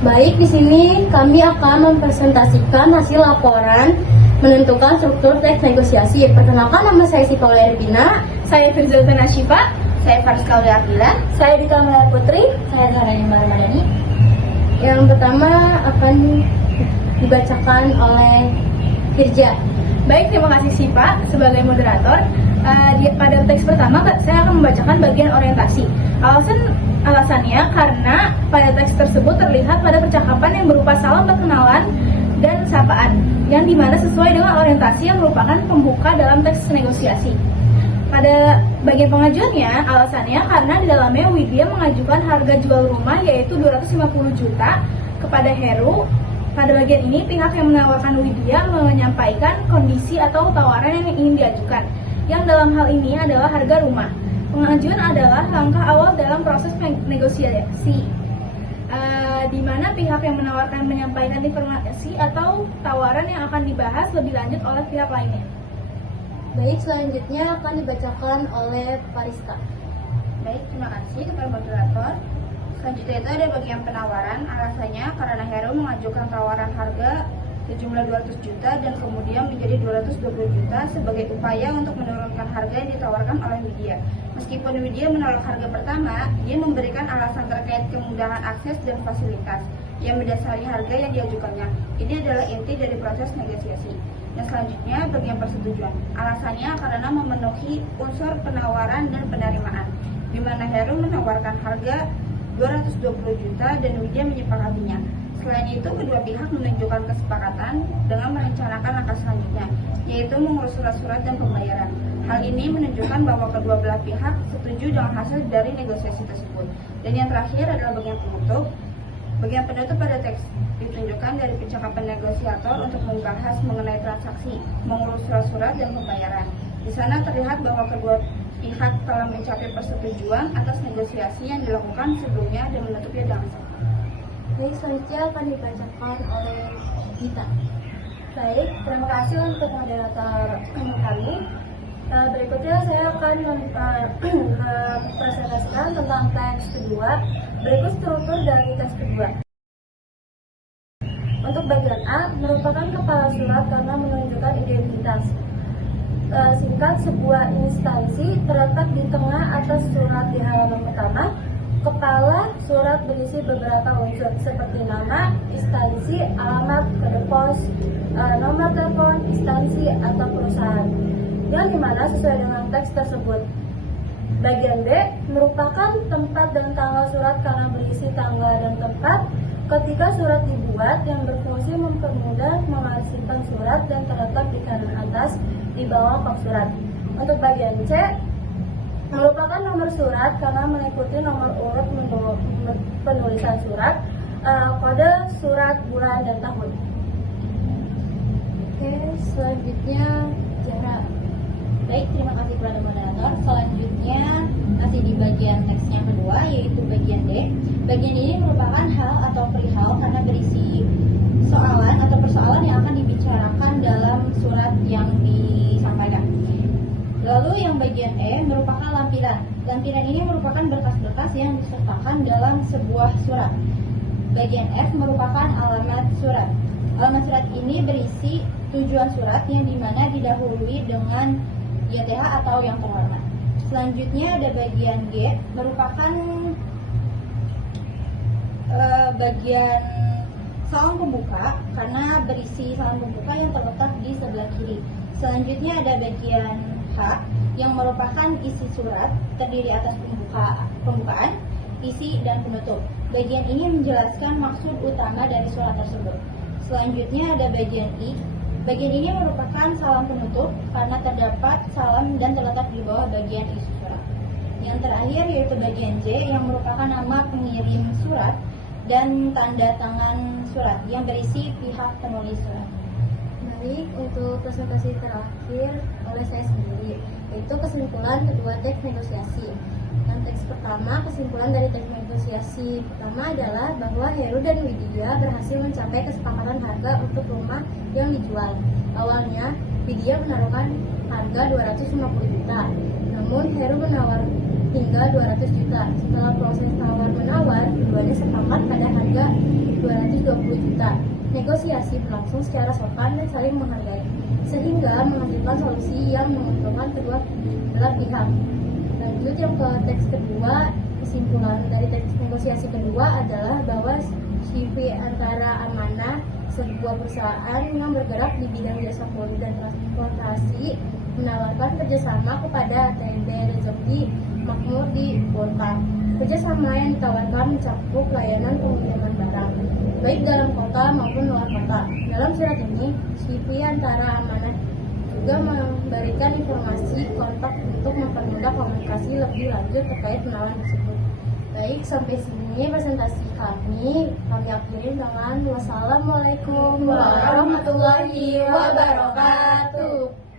Baik, di sini kami akan mempresentasikan hasil laporan menentukan struktur teks negosiasi. Perkenalkan, nama saya Sitola Ervina. Saya Firzaltana Syifa. Saya Fariska Akila. Saya Dika Mela Putri. Saya Zahra Imar Madani. Yang pertama akan dibacakan oleh Firja. Baik, terima kasih Syifa sebagai moderator. Pada teks pertama, saya akan membacakan bagian orientasi. Alasannya karena pada teks tersebut terlihat pada percakapan yang berupa salam perkenalan dan sapaan, yang dimana sesuai dengan orientasi yang merupakan pembuka dalam teks negosiasi. Pada bagian pengajuannya, alasannya karena di dalamnya Widya mengajukan harga jual rumah yaitu 250 juta kepada Heru. Pada bagian ini, pihak yang menawarkan Widya menyampaikan kondisi atau tawaran yang ingin diajukan, yang dalam hal ini adalah harga rumah. Pengajuan adalah langkah awal dalam proses negosiasi, di mana pihak yang menawarkan menyampaikan informasi atau tawaran yang akan dibahas lebih lanjut oleh pihak lainnya. Baik, selanjutnya akan dibacakan oleh Fariska. Baik, terima kasih kepada moderator. Selanjutnya itu ada bagian penawaran. Alasannya karena Heru mengajukan tawaran harga sejumlah 200 juta dan kemudian menjadi 220 juta sebagai upaya untuk menurunkan harga yang ditawarkan oleh Widya. Meskipun Widya menolak harga pertama, dia memberikan alasan terkait kemudahan akses dan fasilitas yang mendasari harga yang diajukannya. Ini adalah inti dari proses negosiasi. Dan selanjutnya bagian persetujuan. Alasannya karena memenuhi unsur penawaran dan penerimaan, di mana Heru menawarkan harga 220 juta dan Widya menyepakatinya. Selain itu, kedua pihak menunjukkan kesepakatan dengan merencanakan langkah selanjutnya, yaitu mengurus surat-surat dan pembayaran. Hal ini menunjukkan bahwa kedua belah pihak setuju dengan hasil dari negosiasi tersebut. Dan yang terakhir adalah bagian penutup. Bagian penutup pada teks ditunjukkan dari percakapan negosiator untuk membahas mengenai transaksi, mengurus surat-surat dan pembayaran. Di sana terlihat bahwa kedua pihak telah mencapai persetujuan atas negosiasi yang dilakukan sebelumnya dan menutupnya dengan sah. Baik, selanjutnya akan dibacakan oleh Gita. Baik, terima kasih untuk moderator kami. Berikutnya saya akan mempresentasikan tentang teks kedua. Berikut struktur dari teks kedua. Untuk bagian A, merupakan kepala surat karena menunjukkan identitas. Singkat, sebuah instansi terletak di tengah atas surat di halaman pertama. Kepala surat berisi beberapa unsur seperti nama, instansi, alamat, kode pos, nomor telepon, instansi, atau perusahaan, yang dimana sesuai dengan teks tersebut. Bagian B merupakan tempat dan tanggal surat karena berisi tanggal dan tempat ketika surat dibuat, yang berfungsi mempermudah mengarsipkan surat dan terletak di kanan atas di bawah kop surat. Untuk bagian C merupakan nomor surat karena mengikuti nomor urut penulisan surat, kode surat, bulan, dan tahun. Oke, selanjutnya Zahra. Baik, terima kasih kepada moderator. Selanjutnya masih di bagian teks yang kedua, yaitu bagian D. Bagian ini merupakan hal atau perihal karena berisi soalan atau persoalan yang akan dibicarakan dalam surat yang disampaikan. Lalu yang bagian E merupakan lampiran. Lampiran ini merupakan berkas-berkas yang disertakan dalam sebuah surat. Bagian F merupakan alamat surat. Alamat surat ini berisi tujuan surat yang dimana didahului dengan YTH atau yang terhormat. Selanjutnya ada bagian G, merupakan bagian salam pembuka karena berisi salam pembuka yang terletak di sebelah kiri. Selanjutnya ada bagian H yang merupakan isi surat, terdiri atas pembukaan, isi, dan penutup. Bagian ini menjelaskan maksud utama dari surat tersebut. Selanjutnya ada bagian I. Bagian ini merupakan salam penutup karena terdapat salam dan terletak di bawah bagian isi surat. Yang terakhir yaitu bagian J yang merupakan nama pengirim surat dan tanda tangan surat yang berisi pihak penulis surat. Baik, untuk presentasi terakhir oleh saya sendiri, yaitu kesimpulan kedua teks negosiasi. Dan teks pertama, kesimpulan dari teks negosiasi pertama adalah bahwa Heru dan Widya berhasil mencapai kesepakatan harga untuk rumah yang dijual. Awalnya, Widya menaruhkan harga 250 juta, namun Heru menawar hingga 200 juta. Setelah proses tawar-menawar, keduanya sepakat pada harga 220 juta. Negosiasi berlangsung secara sopan dan saling menghargai, sehingga menghasilkan solusi yang menguntungkan kedua belah pihak. Lanjut yang ke teks kedua, kesimpulan dari teks negosiasi kedua adalah bahwa CV antara Amanah, sebuah perusahaan yang bergerak di bidang jasa poli dan transportasi, menawarkan kerjasama kepada ATB Rezeki Makmur di Kota. Kerjasama yang ditawarkan mencakup layanan pengiriman barang, baik dalam kota maupun luar kota. Dalam surat ini, CV antara Amanah juga memberikan informasi kontak untuk mempermudah komunikasi lebih lanjut terkait penawaran tersebut. Baik, sampai sini presentasi kami akhiri dengan wassalamualaikum warahmatullahi wabarakatuh.